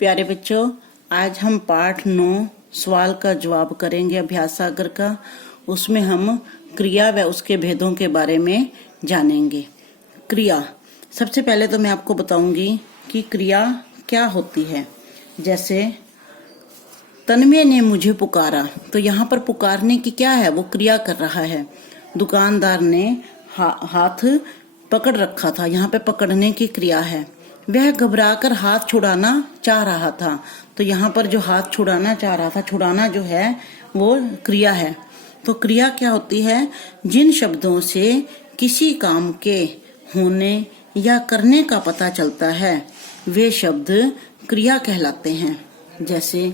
प्यारे बच्चों, आज हम पाठ 9 सवाल का जवाब करेंगे अभ्यास सागर का। उसमें हम क्रिया व उसके भेदों के बारे में जानेंगे। क्रिया, सबसे पहले तो मैं आपको बताऊंगी कि क्रिया क्या होती है। जैसे तन्मय ने मुझे पुकारा, तो यहाँ पर पुकारने की क्या है, वो क्रिया कर रहा है। दुकानदार ने हाथ पकड़ रखा था, यहाँ पे पकड़ने की क्रिया है। वह घबराकर हाथ छुड़ाना चाह रहा था, तो यहाँ पर जो हाथ छुड़ाना चाह रहा था, छुड़ाना जो है वो क्रिया है। तो क्रिया क्या होती है? जिन शब्दों से किसी काम के होने या करने का पता चलता है वे शब्द क्रिया कहलाते हैं। जैसे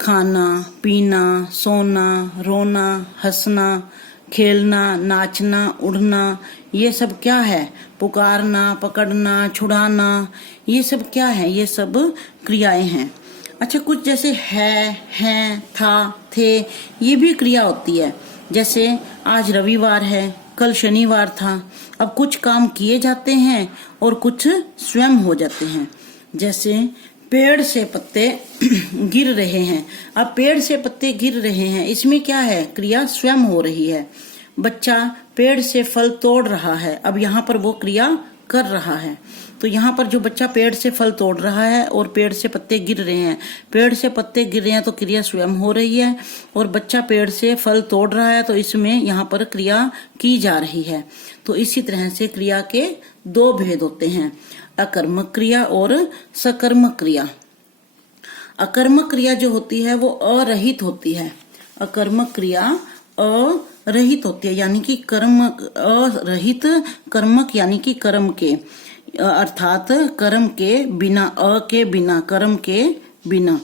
खाना, पीना, सोना, रोना, हंसना, खेलना, नाचना, उड़ना, ये सब क्या है? पुकारना, पकड़ना, छुड़ाना, ये सब क्या है? ये सब क्रियाएं हैं। अच्छा, कुछ जैसे है, था, थे, ये भी क्रिया होती है। जैसे आज रविवार है, कल शनिवार था। अब कुछ काम किए जाते हैं और कुछ स्वयं हो जाते हैं। जैसे पेड़ से पत्ते गिर रहे हैं। अब पेड़ से पत्ते गिर रहे हैं, इसमें क्या है? क्रिया स्वयं हो रही है। बच्चा पेड़ से फल तोड़ रहा है, अब यहाँ पर वो क्रिया कर रहा है। तो यहाँ पर जो बच्चा पेड़ से फल तोड़ रहा है और पेड़ से पत्ते गिर रहे हैं, पेड़ से पत्ते गिर रहे हैं तो क्रिया स्वयं हो रही है, और बच्चा पेड़ से फल तोड़ रहा है तो इसमें यहाँ पर क्रिया की जा रही है। तो इसी तरह से क्रिया के दो भेद होते हैं, अकर्मक क्रिया और सकर्मक क्रिया। अकर्मक क्रिया जो होती है वो अरहित होती है। अकर्मक क्रिया अरहित होती है, यानी कि कर्म अरहित, कर्मक यानी कि कर्म के, अर्थात कर्म के बिना, अ के बिना, कर्म के बिना।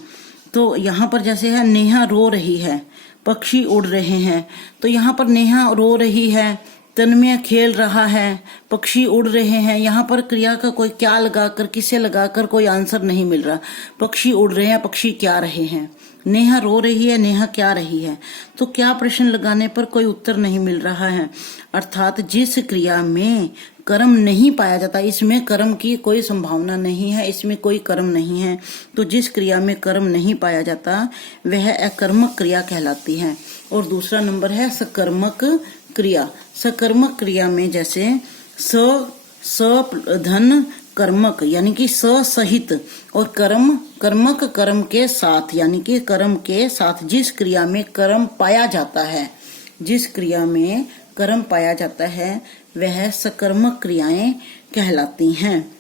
तो यहाँ पर जैसे है नेहा रो रही है, पक्षी उड़ रहे हैं, तो यहाँ पर नेहा रो रही है, तन्मय खेल रहा है, पक्षी उड़ रहे हैं। यहाँ पर क्रिया का कोई क्या लगाकर, किसे लगाकर कोई आंसर नहीं मिल रहा। पक्षी उड़ रहे हैं, पक्षी क्या रहे हैं। नेहा रो रही है, नेहा क्या रही है। तो क्या प्रश्न लगाने पर कोई उत्तर नहीं मिल रहा है। अर्थात जिस क्रिया में कर्म नहीं पाया जाता, इसमें कर्म की कोई संभावना नहीं है, इसमें कोई कर्म नहीं है, तो जिस क्रिया में कर्म नहीं पाया जाता वह अकर्मक क्रिया कहलाती है। और दूसरा नंबर है सकर्मक क्रिया। सकर्मक क्रिया में जैसे धन कर्मक यानी कि सहित, और कर्म कर्मक कर्म के साथ यानी कि कर्म के साथ। जिस क्रिया में कर्म पाया जाता है, जिस क्रिया में कर्म पाया जाता है वह सकर्मक क्रियाएं कहलाती हैं।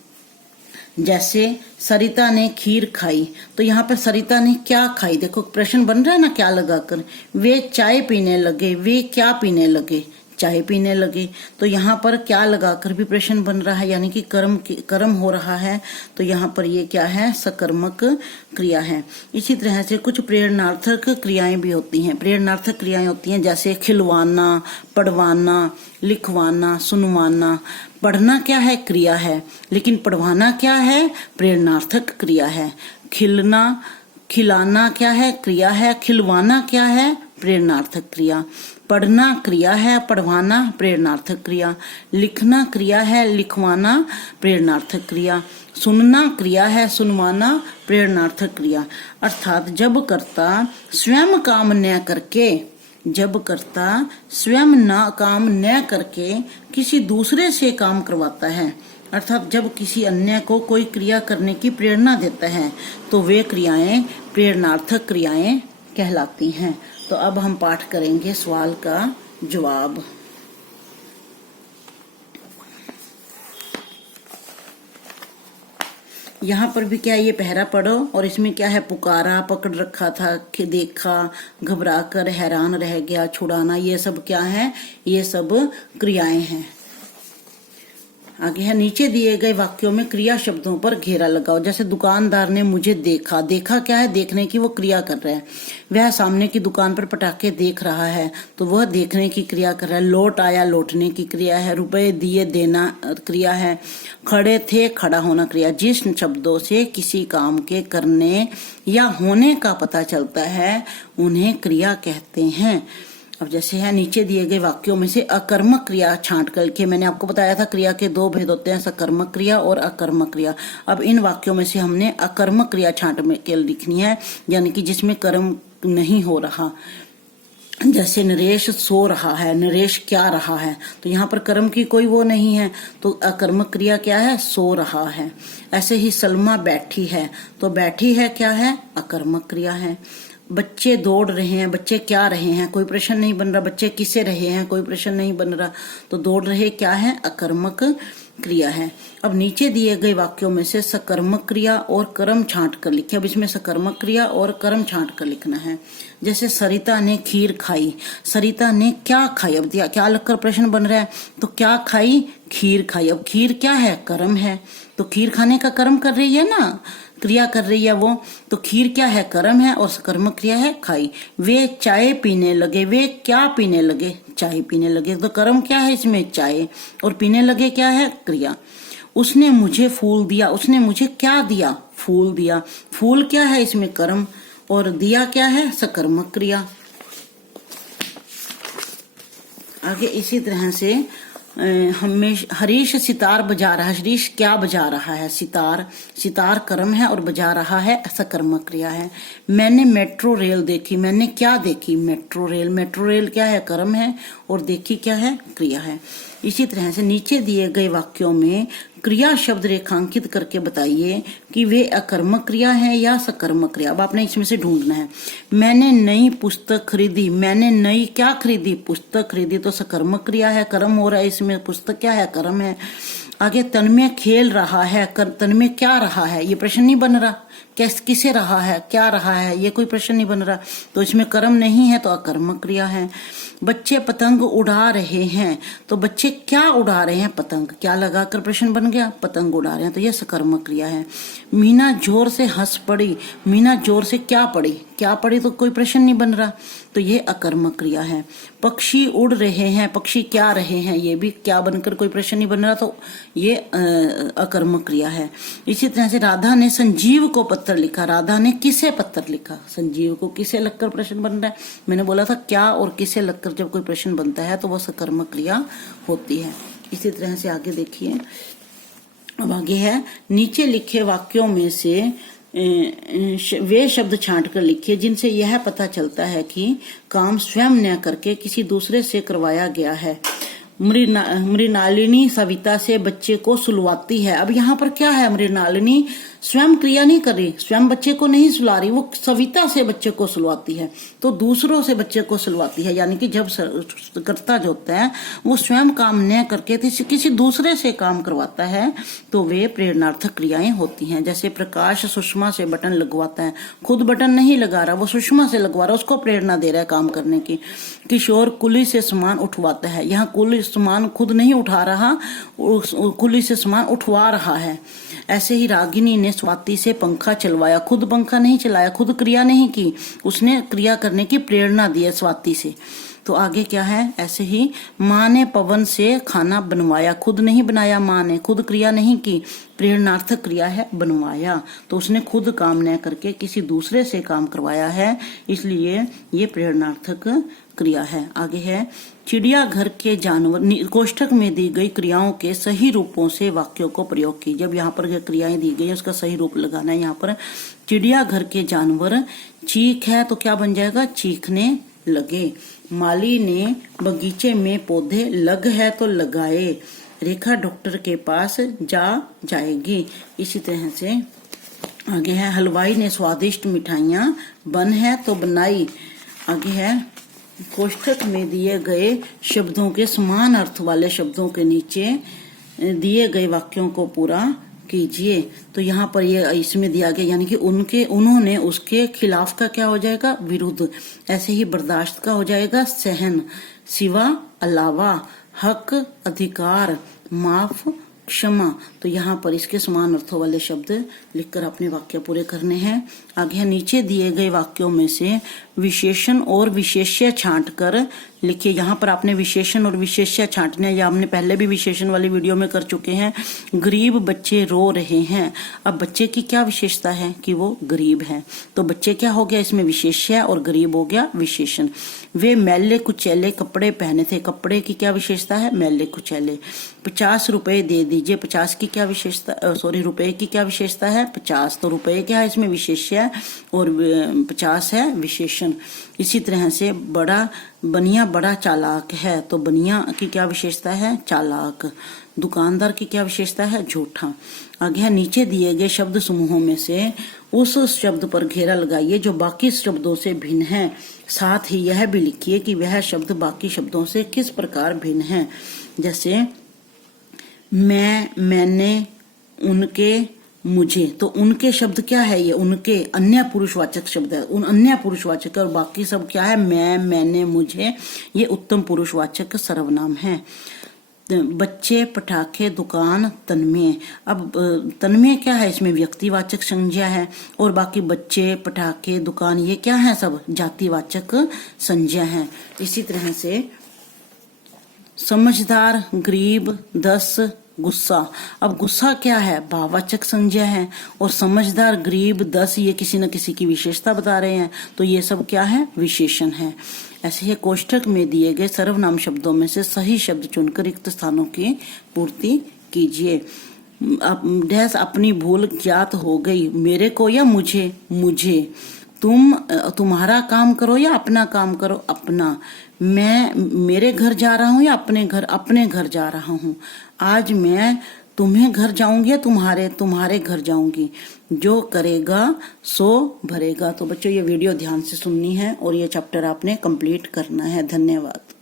जैसे सरिता ने खीर खाई, तो यहाँ पर सरिता ने क्या खाई? देखो प्रश्न बन रहा है ना, क्या लगाकर। वे चाय पीने लगे, वे क्या पीने लगे? चाय पीने लगे। तो यहाँ पर क्या लगाकर भी प्रश्न बन रहा है, यानी कि कर्म हो रहा है, तो यहाँ पर ये क्या है? सकर्मक क्रिया है। इसी तरह से कुछ प्रेरणार्थक क्रियाएं भी होती हैं। प्रेरणार्थक क्रियाएं होती हैं जैसे खिलवाना, पढ़वाना, लिखवाना, सुनवाना। पढ़ना क्या है? क्रिया है, लेकिन पढ़वाना क्या है? प्रेरणार्थक क्रिया है। खिलाना क्या है? क्रिया है। खिलवाना क्या है? प्रेरणार्थक क्रिया। पढ़ना क्रिया है, पढ़वाना प्रेरणार्थक क्रिया। लिखना क्रिया है, लिखवाना प्रेरणार्थक क्रिया। सुनना क्रिया है, सुनवाना प्रेरणार्थक क्रिया। अर्थात जब कर्ता स्वयं काम न करके, जब कर्ता स्वयं काम न करके किसी दूसरे से काम करवाता है, अर्थात जब किसी अन्य को कोई क्रिया करने की प्रेरणा देता है, तो वे क्रियाएं प्रेरणार्थक क्रियाएं कहलाती हैं। तो अब हम पाठ करेंगे सवाल का जवाब। यहाँ पर भी क्या है, ये पहरा पढ़ो, और इसमें क्या है? पुकारा, पकड़ रखा था, देखा, घबराकर, हैरान रह गया, छुड़ाना, ये सब क्या है? ये सब क्रियाएं हैं। आगे है, नीचे दिए गए वाक्यों में क्रिया शब्दों पर घेरा लगाओ। जैसे दुकानदार ने मुझे देखा, देखा क्या है? देखने की वो क्रिया कर रहा है। वह सामने की दुकान पर पटाखे देख रहा है, तो वह देखने की क्रिया कर रहा है। लौट आया, लौटने की क्रिया है। रुपए दिए, देना क्रिया है। खड़े थे, खड़ा होना क्रिया। जिस शब्दों से किसी काम के करने या होने का पता चलता है उन्हें क्रिया कहते हैं। अब जैसे है नीचे दिए गए वाक्यों में से अकर्मक क्रिया छांट कर लिखिए। मैंने आपको बताया था क्रिया के दो भेद होते हैं, सकर्मक क्रिया और अकर्मक क्रिया। अब इन वाक्यों में से हमने अकर्मक क्रिया छांट के लिखनी है, यानी कि जिसमें कर्म नहीं हो रहा। जैसे नरेश सो रहा है, नरेश क्या रहा है, तो यहाँ पर कर्म की कोई वो नहीं है, तो अकर्मक क्रिया क्या है, सो रहा है। ऐसे ही सलमा बैठी है, तो बैठी है क्या है, अकर्मक क्रिया है। बच्चे दौड़ रहे हैं, बच्चे क्या रहे हैं, कोई प्रश्न नहीं बन रहा। बच्चे किसे रहे हैं, कोई प्रश्न नहीं बन रहा, तो दौड़ रहे क्या है, अकर्मक क्रिया है। अब नीचे दिए गए वाक्यों में से सकर्मक क्रिया और कर्म छांट कर लिखे। अब इसमें सकर्मक क्रिया और कर्म छांट कर लिखना है। जैसे सरिता ने खीर खाई, सरिता ने क्या खाई, अब क्या लगकर प्रश्न बन रहा है, तो क्या खाई, खीर खाई। अब खीर क्या है, कर्म है, तो खीर खाने का कर्म कर रही है ना, क्रिया कर रही है वो, तो खीर क्या है, कर्म है, और सकर्मक क्रिया है खाई। वे चाय पीने लगे, वे क्या पीने लगे, चाय पीने लगे, तो कर्म क्या है इसमें, चाय, और पीने लगे क्या है, क्रिया। उसने मुझे फूल दिया, उसने मुझे क्या दिया, फूल दिया। फूल क्या है इसमें, कर्म, और दिया क्या है, सकर्मक क्रिया। आगे इसी तरह से हरीश सितार बजा रहा है, हरीश क्या बजा रहा है, सितार, सितार कर्म है और बजा रहा है सकर्मक क्रिया है। मैंने मेट्रो रेल देखी, मैंने क्या देखी, मेट्रो रेल, मेट्रो रेल क्या है, कर्म है, और देखी क्या है, क्रिया है। इसी तरह से नीचे दिए गए वाक्यों में क्रिया शब्द रेखांकित करके बताइए कि वे अकर्मक क्रिया है या सकर्मक क्रिया। अब आपने इसमें से ढूंढना है। मैंने नई पुस्तक खरीदी, मैंने नई क्या खरीदी, पुस्तक खरीदी, तो सकर्मक क्रिया है, कर्म हो रहा है इसमें, पुस्तक क्या है, कर्म है। आगे तन्मय खेल रहा है, तन्मय क्या रहा है, ये प्रश्न नहीं बन रहा, किसे रहा है, क्या रहा है, ये कोई प्रश्न नहीं बन रहा, तो इसमें कर्म नहीं है, तो अकर्मक क्रिया है। बच्चे पतंग उड़ा रहे हैं, तो बच्चे क्या उड़ा रहे हैं, पतंग, क्या लगाकर प्रश्न बन गया, पतंग उड़ा रहे हैं, तो यह सकर्मक क्रिया है। मीना जोर से हंस पड़ी, मीना जोर से क्या पड़ी, क्या पड़ी, तो कोई प्रश्न नहीं बन रहा, तो ये अकर्मक क्रिया है। पक्षी उड़ रहे हैं, पक्षी क्या रहे हैं, ये भी क्या बनकर कोई प्रश्न नहीं बन रहा, तो ये अकर्मक क्रिया है। इसी तरह से राधा ने संजीव को पत्र लिखा, राधा ने किसे पत्र लिखा, संजीव को, किसे लगकर प्रश्न बन रहा है, मैंने बोला था क्या और किसे लगकर जब कोई प्रश्न बनता है तो वह सकर्मक क्रिया होती है। इसी तरह से आगे देखिए। अब आगे है, नीचे लिखे वाक्यों में से वे शब्द छांट कर लिखिए जिनसे यह पता चलता है कि काम स्वयं न करके किसी दूसरे से करवाया गया है। मृणालिनी सविता से बच्चे को सुलवाती है। अब यहाँ पर क्या है, मृणालिनी स्वयं क्रिया नहीं कर रही, स्वयं बच्चे को नहीं सुला रही, वो सविता से बच्चे को सुलवाती है, तो दूसरों से बच्चे को सुलवाती है। यानी कि जब कर्ता जो होता है वो स्वयं काम न करके किसी दूसरे से काम करवाता है तो वे प्रेरणार्थक क्रियाएं होती हैं। जैसे प्रकाश सुषमा से बटन लगवाता है, खुद बटन नहीं लगा रहा, वो सुषमा से लगवा रहा है, उसको प्रेरणा दे रहा है काम करने की। किशोर कुली से सामान उठवाता है, यहाँ कुली सामान खुद नहीं उठा रहा, कुली से सामान उठवा रहा है। ऐसे ही रागिनी ने स्वाति से पंखा चलवाया, खुद पंखा नहीं चलाया, खुद क्रिया नहीं की, उसने क्रिया करने की प्रेरणा दी है स्वाति से। तो आगे क्या है, ऐसे ही माँ ने पवन से खाना बनवाया, खुद नहीं बनाया, माँ ने खुद क्रिया नहीं की, प्रेरणार्थक क्रिया है बनवाया, तो उसने खुद काम न करके किसी दूसरे से काम करवाया है, इसलिए ये प्रेरणार्थक क्रिया है। आगे है, चिड़ियाघर के जानवर, कोष्ठक में दी गई क्रियाओं के सही रूपों से वाक्यों को प्रयोग कीजिए। जब यहाँ पर क्रियाएं दी गई उसका सही रूप लगाना है। यहाँ पर चिड़ियाघर के जानवर चीख है तो क्या बन जाएगा, चीखने लगे। माली ने बगीचे में पौधे लग है तो लगाए। रेखा डॉक्टर के पास जाएगी। इसी तरह से आगे है, हलवाई ने स्वादिष्ट मिठाइयाँ बन है तो बनाई। आगे है, कोष्ठक में दिए गए शब्दों के समान अर्थ वाले शब्दों के नीचे दिए गए वाक्यों को पूरा कीजिए। तो यहाँ पर ये इसमें दिया गया, यानी कि उन्होंने, उसके खिलाफ का क्या हो जाएगा, विरुद्ध। ऐसे ही बर्दाश्त का हो जाएगा सहन, सिवा अलावा, हक अधिकार, माफ क्षमा। तो यहाँ पर इसके समान अर्थों वाले शब्द लिखकर अपने वाक्य पूरे करने हैं। आगे नीचे दिए गए वाक्यों में से विशेषण और विशेष्य छांटकर लिखिए। यहाँ पर आपने विशेषण और विशेष्य छांटना है, या हमने पहले भी विशेषण वाली वीडियो में कर चुके हैं। गरीब बच्चे रो रहे हैं। अब बच्चे की क्या विशेषता है कि वो गरीब है, तो बच्चे क्या हो गया इसमें विशेष्य और गरीब हो गया विशेषण। वे मैले कुचैले कपड़े पहने थे। कपड़े की क्या विशेषता है, मैले कुचैले। 50 रुपए दे दीजिए। 50 की क्या विशेषता, रुपए की क्या विशेषता है, 50। तो रुपए क्या है इसमें विशेष्य और 50 है विशेषण। इसी तरह से बनिया बड़ा चालाक है, तो बनिया की क्या विशेषता है, चालाक। दुकानदार की क्या विशेषता है, झूठा। आगे है, नीचे दिए गए शब्द समूहों में से उस शब्द पर घेरा लगाइए जो बाकी शब्दों से भिन्न है। साथ ही यह भी लिखिए कि वह शब्द बाकी शब्दों से किस प्रकार भिन्न है। जैसे मैं, मैंने, उनके, मुझे। तो उनके शब्द क्या है, ये उनके अन्य पुरुषवाचक शब्द है, उन अन्य पुरुषवाचक। और बाकी सब क्या है, मैं, मैंने, मुझे, ये उत्तम पुरुषवाचक सर्वनाम है। बच्चे, पटाखे, दुकान, तन्मय। अब तन्मय क्या है, इसमें व्यक्तिवाचक संज्ञा है, और बाकी बच्चे, पटाखे, दुकान ये क्या है, सब जातिवाचक संज्ञा है। इसी तरह से समझदार, गरीब, 10, गुस्सा। अब गुस्सा क्या है, भाववाचक संज्ञा है, और समझदार, गरीब, 10 ये किसी न किसी की विशेषता बता रहे हैं, तो ये सब क्या है, विशेषण है। ऐसे ही कोष्ठक में दिए गए सर्वनाम शब्दों में से सही शब्द चुनकर रिक्त स्थानों की पूर्ति कीजिए। डैश अपनी भूल ज्ञात हो गई, मेरे को या मुझे, मुझे। तुम तुम्हारा काम करो या अपना काम करो, अपना। मैं मेरे घर जा रहा हूँ या अपने घर जा रहा हूँ। आज मैं तुम्हें घर जाऊंगी या तुम्हारे घर जाऊंगी। जो करेगा सो भरेगा। तो बच्चों ये वीडियो ध्यान से सुननी है और ये चैप्टर आपने कंप्लीट करना है। धन्यवाद।